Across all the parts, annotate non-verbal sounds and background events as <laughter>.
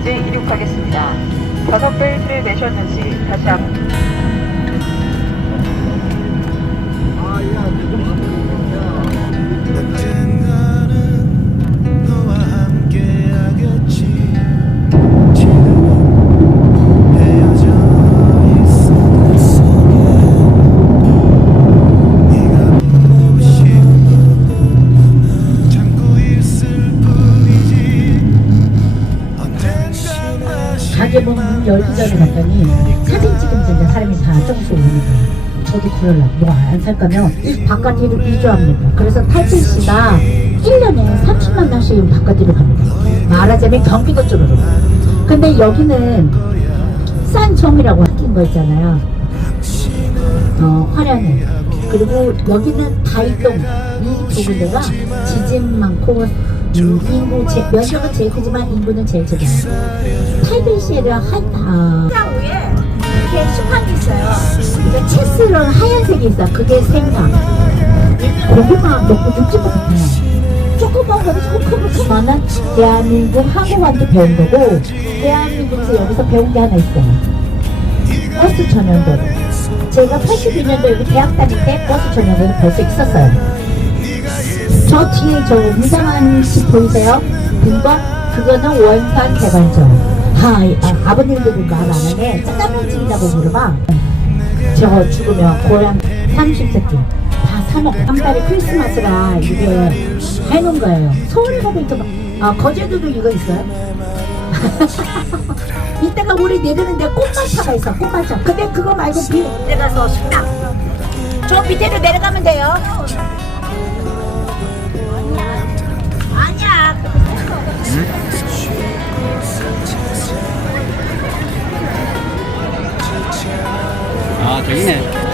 이제 이륙하겠습니다. 좌석 벨트를 매셨는지 다시 한번 열기 전에 갔더니 사진 찍으면서 이제 사람이 다 점수 오는 거예요. 저도 그럴라. 뭐안 살 거면 바깥으로 이주합니다. 그래서 탈진 씨가 1년에 30만 원씩 바깥으로 갑니다. 말하자면 경기도 쪽으로. 근데 여기는 싼정이라고 바뀐 거 있잖아요. 어, 화려해. 그리고 여기는 다이동 이 두 군데가 지진 많고 음, 인구 제, 면적은 제일 크지만 인구는 제일 적어요. 타이베이시에는 한 아, 상 위에 이렇게 시판이 있어요. 이게 체스는 하얀색이 있어. 그게 생강. 고기만 먹고 육즙 같아요. 조그만 거는 조금 크면은 대한민국 한국한테 배운 거고 대한민국에서 여기서 배운 게 하나 있어요. 버스 전용도로. 제가 82년도 여기 대학 다닐 때 버스 전용도로 벌써 있었어요. 저 뒤에 저 이상한 집 보이세요? 빈관? 그거는 원산 개발점. 아, 아 아버님들은 말안 하네. 짜장면 집이라고 물어봐. 저 죽으면 고향 30세끼 다 사먹고 한 달에 크리스마스라 이게 해놓은 거예요. 서울에 가면 막- 아 거제도도 이거 있어요? <laughs> 이때가 우리 내리는데 꽃마차가 있어 꽃마차. 근데 그거 말고 비 내려가서 식당. 저 밑에로 내려가면 돼요. 아니야. 아 저기네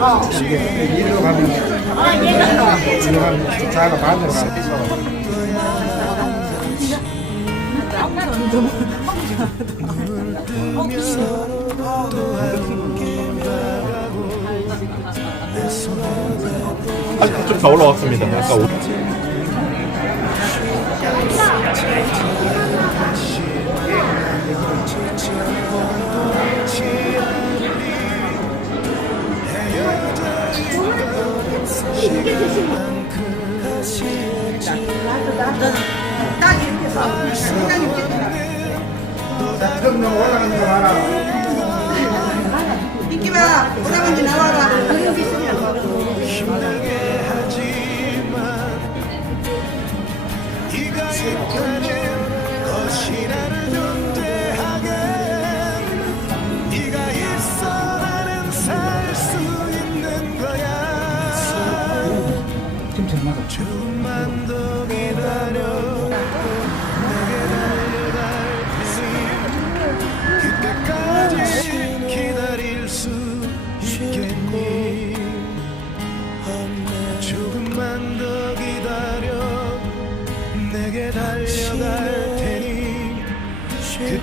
어. 이리로 가면 이리로 가면 자가 반대로 가서 아직 좀더 올라왔습니다. 아까 오- 그럼 너 올라가는 거 봐라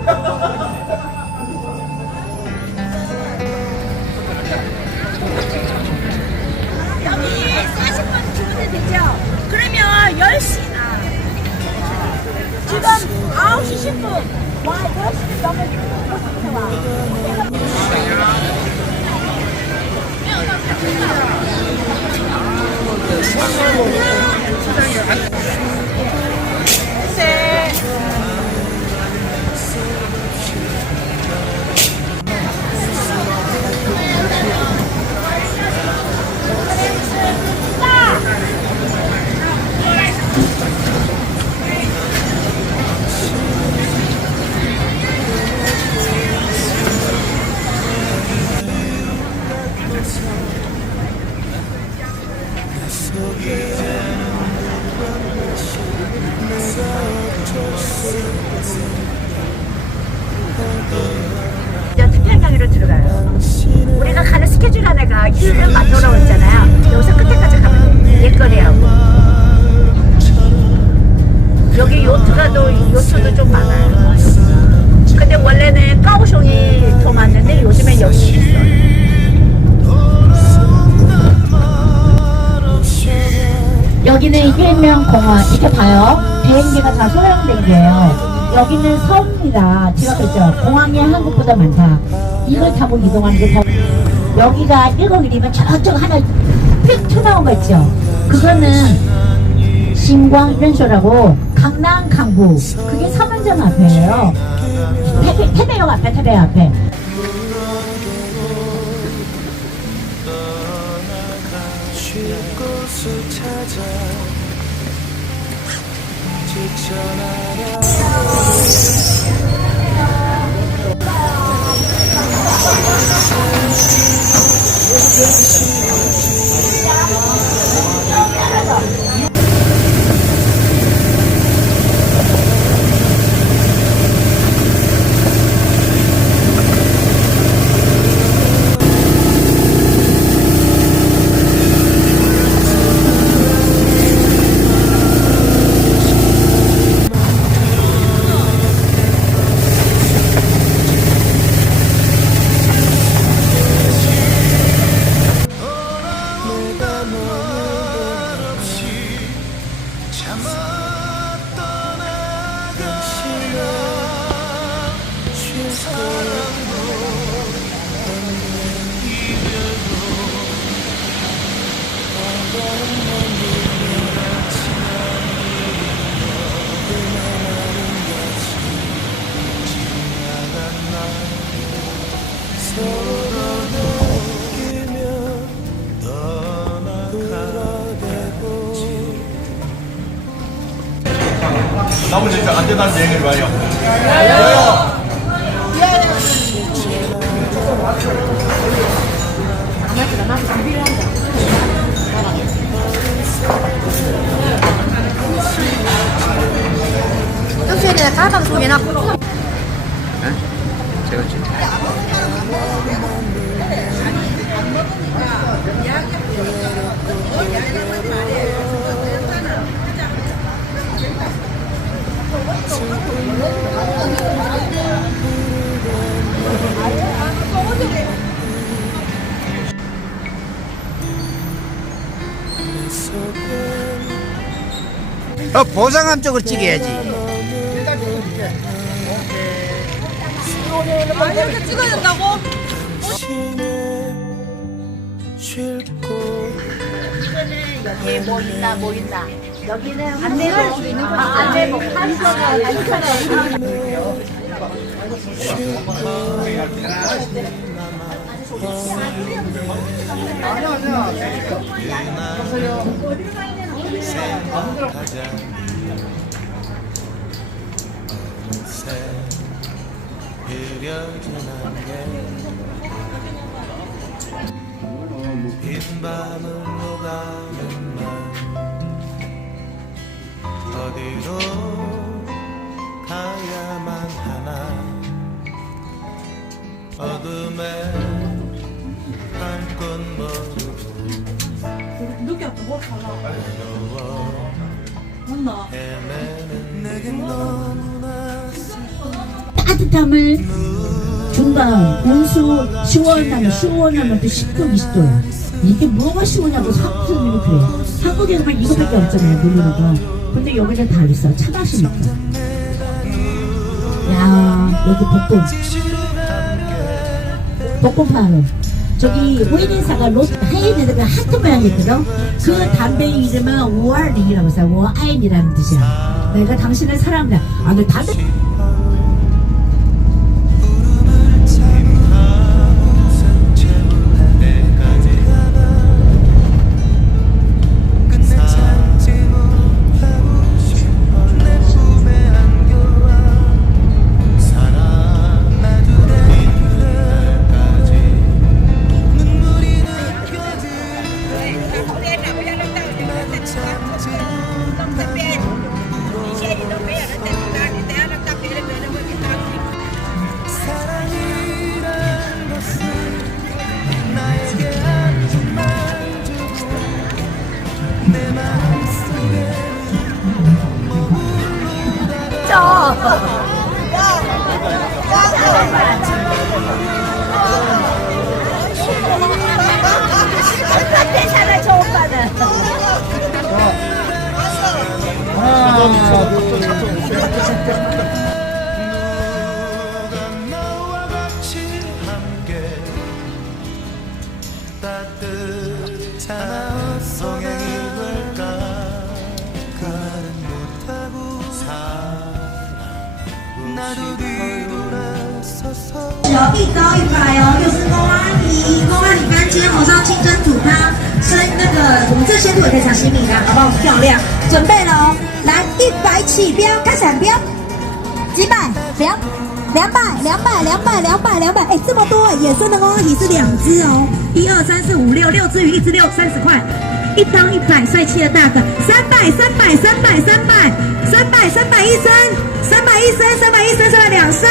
<laughs> 여기 40분 주문해 되죠? 그러면 10시 아. 지금 9시 10분 와 10시 넘어 와. 이제 특별 강의로 들어가요. 우리가 가는 스케줄 안에가 휴일만 돌아왔잖아요. 여기서 끝에까지 가면 일거리요. 여기 요트가도 요트도 좀 많아요. 근데 원래는 까오숑이 더 많은데 요즘엔 여기 있어. 여기는 일명공원 이렇게 봐요 비행기가 다 소형 비행기예요 여기는 섬입니다 제가 그랬죠 공항이 한국보다 많다 이걸 타고 이동하는 게 더 여기가 일곱일이면 저쪽 하나 휙 튀어나온 거 있죠 그거는 신광현소라고. 강남 강북 그게 서문점 앞이에요. 태배, 태배역 앞에 태배 앞에. 대결 완료. 완료. 평소에 내가 깔방 소개나 제가 지금 이야기 어, 보상함 쪽을 찍어야지. 아, 이렇게 찍어야 된다고? 이게 뭐 있나, 뭐 있나. 여기는 안 되고 안 되고 한천에 한천에 흰 밤을 녹아는 말. 어디로 가야만 하나? 어둠에 한건 모두 두려워 헤매는 내겐 너무나 따뜻함을 중간 온수 시원하면 시원하면 또 10도 20도야. 이게 뭐가 시원하고 한국 사람들이 그래? 한국에서만 이거밖에 없잖아요 모르는 거 근데 여기는 다 있어. 차가시니까 야, 여기 벚꽃. 벚꽃 파로. 저기 호인회사가 롯 하이에드가 하트 모양이 있거든. 그 담배 이름은 워링이라고 써요. 워아인이라는 뜻이야. 내가 당신을 사랑한다. 아, 근 담배. 대사를 저 오빠는. 누가 高一百哦，又是公阿姨，公阿姨干今天晚上清蒸煮汤，生那个我们这些都也可以抢新米的，好不好？漂亮，准备了哦，来一百起标，开始喊标，几百？两。两百，两百，两百，两百，两百，哎，这么多！野生的公阿姨是两只哦，一二三四五六，六只鱼，一只六，三十块，一刀一百，帅气的大哥，三百，三百，三百，三百，三百，三百一升，三百一升，三百一升，三百两升，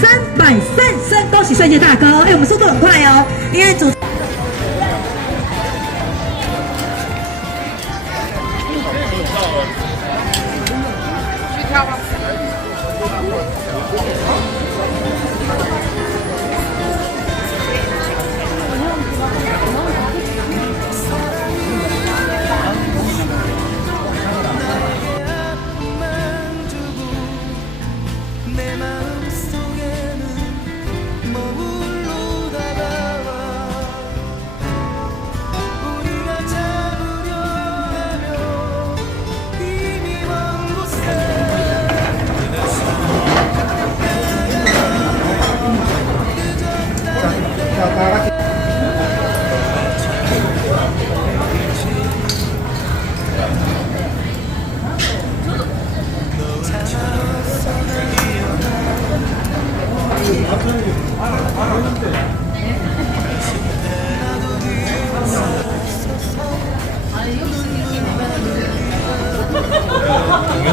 三百三三，恭喜帅气的大哥！哎，我们速度很快哦，因为主。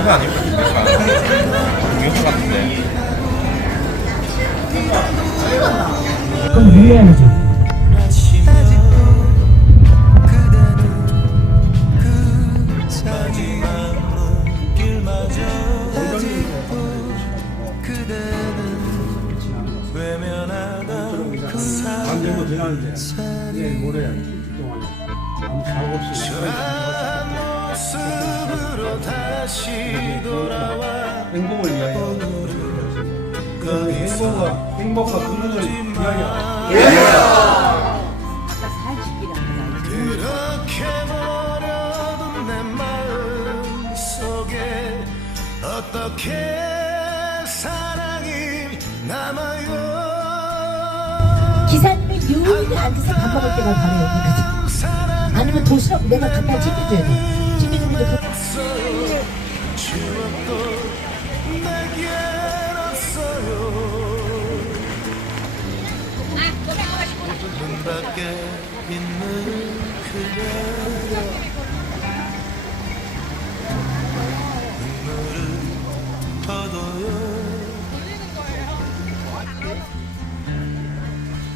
동영상 아니고 동영상 같은데. 그럼 물려야죠 마지 행복을 이야기하고 그 행복과 행복과 긍정을 이야기하고 그렇게 버려둔 내 마음 속에 어떻게 사랑이 남아요? 기사님이 묘하게 앉아서 밥 먹을 때가 바로 여기거든 사랑 아니면 도시락 내가 갖다 챙겨줘야 돼 챙겨주는데 그 추억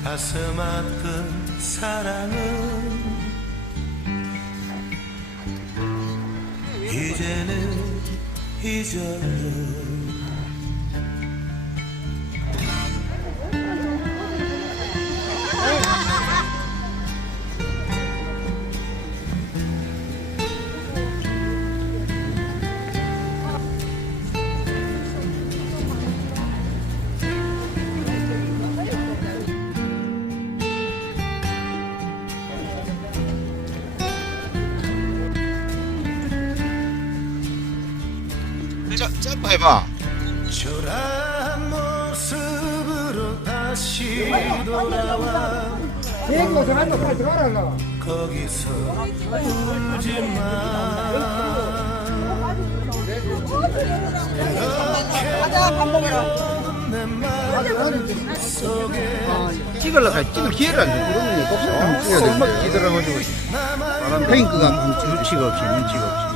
가슴 아픈 사랑은 이제는 잊어요 들어간다 빨리 들어가라 거기서 마음 속에 찍으려고 할 찍을 기회를 안 줘. 그러면 꼭한 찍어야 돼. 막 기다려가지고. 페인크가 눈치가 없이, 눈치가 없이.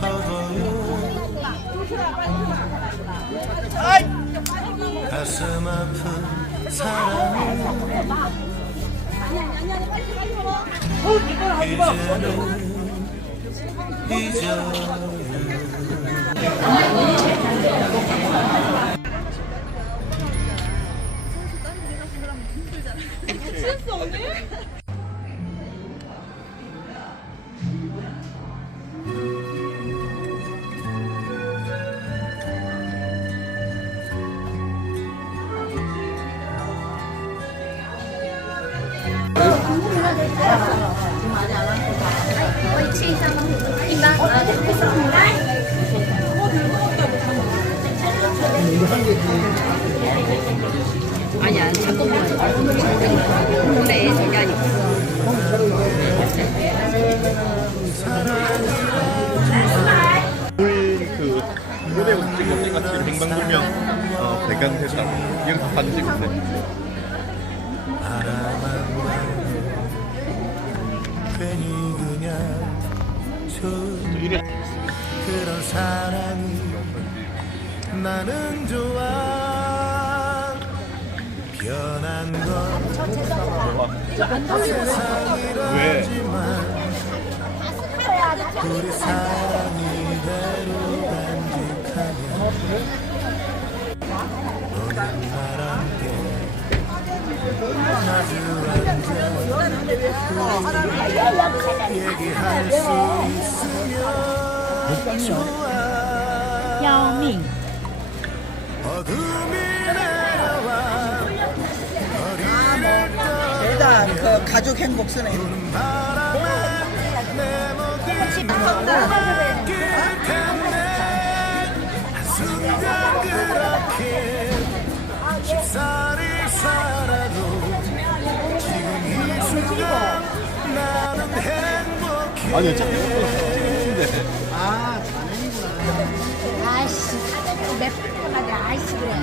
퍼버요 가슴 아픈 사랑 이제는 잊어요 미쳤어 오늘? 이거 한개 그 무대 움직임 때 같이 행방불명 어, 배경됐다. 이런 반 찍은데. 괜히 그냥. 그런 사랑이 나는 좋아 변한 건 왜? 세상이라지만 우리 사랑이 대로 간직하면 모든 바람께 마주 앉아 얘기할 수 있으면 좋아 要命！ 어둠이 일단 그 가족 행복 순회 바람에 내 모든 걸 맡길 텐데 한순간 그렇게 쉽사리 살아도 지금 이 순간 나는 행복해 아니 어차피 찍는데. 아이씨, 몇 분마다 아이씨 그래.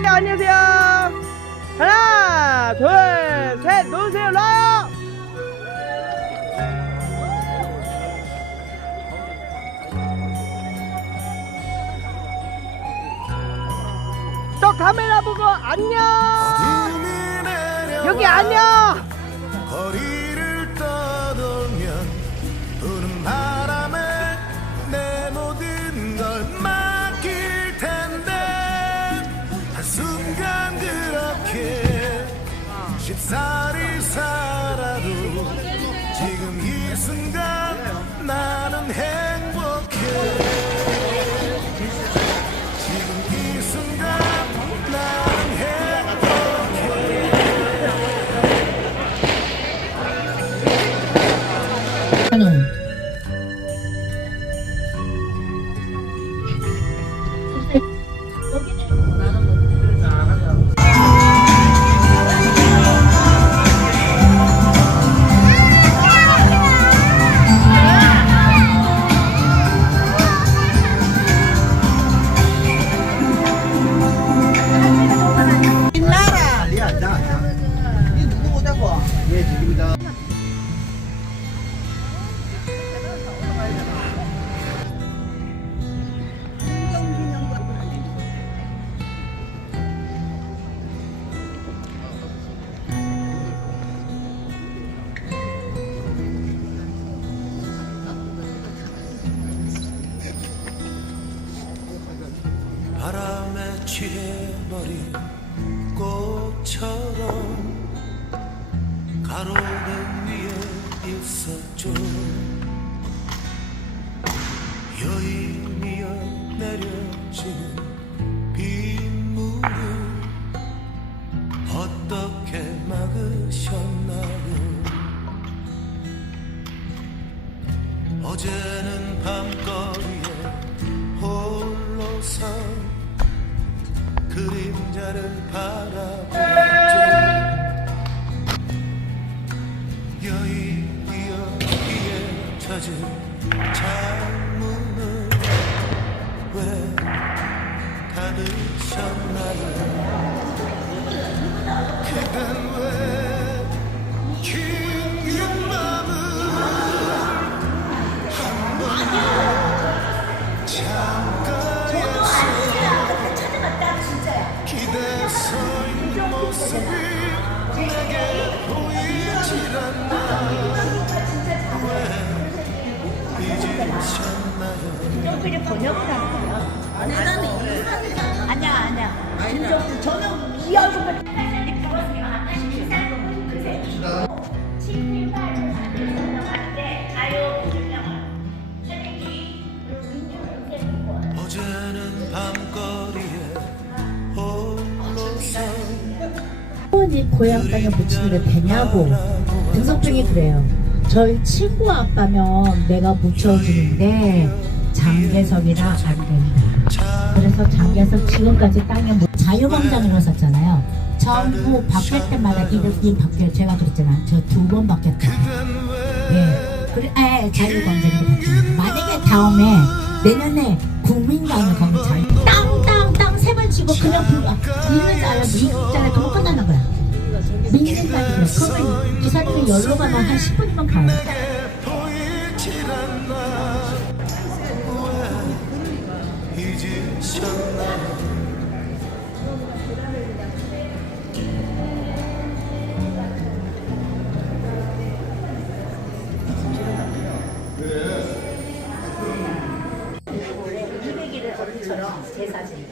네, 안녕하세요. 하나 둘 셋 놓으세요. 놔요! 또 카메라 보고 안녕! 여기 안녕 막으셨나요 어제는 밤거리에 홀로 서 그림자를 바라보았죠 여인이여 이에 젖은 창문을 왜 닫으셨나요? 그댄 그냥 번역을 하는 거야. 아니야, 아니야. 진정, 저는 이 얼굴을. 어제는 밤거리에 홀로서 부모님 고향 땅에 묻히는 게 되냐고 등록증이 그래요 저희 친구 아빠면 내가 묻혀주는데 장계석이라 안 된다. 그래서 장계석 지금까지 땅에 묻- 자유광장으로 썼잖아요. 전부 바뀔 때마다 이름이 바뀌어요. 제가 그랬잖아요. 저 두 번 바뀌었다. 예. 그래, 에, 자유광장으로 바뀝니다. 만약에 다음에 내년에 국민당을 가면 자유 땅땅땅 세 번 치고 그냥 불가 잘라 미국자를 그거 끝나는 거야. 민생까지 그래. 그러면 기사님이 열로 가면 한 10분이면 가요 어디처럼 제사지.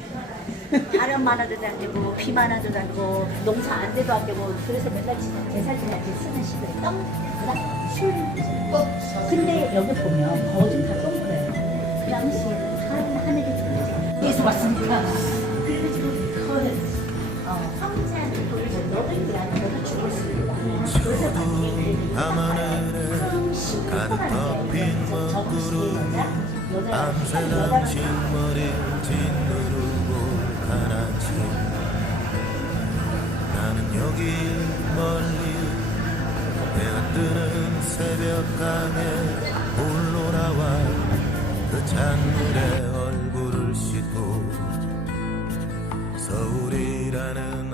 다른 만화도 다니고 비 만화도 다니고 농사 안 돼도 안 되고 그래서 맨날 제사 지낼 때 쓰는 시들 떡, 술. 근데 여기 보면 거진 다 동그래요. 그 당시에는 하늘 하늘이 둥그죠. 그래서 왔으니까 그래가지고 그 어, 황제한테 돌을 너도 이제 안 너도 죽을 수 있다. 그래서 밤하늘에 가득 당신 머리 짓누르고 가라지 나는 여기 멀리 해가 뜨는 새벽 강에 홀로 나와 그 잔물에 얼굴을 씻고 서울이라는 아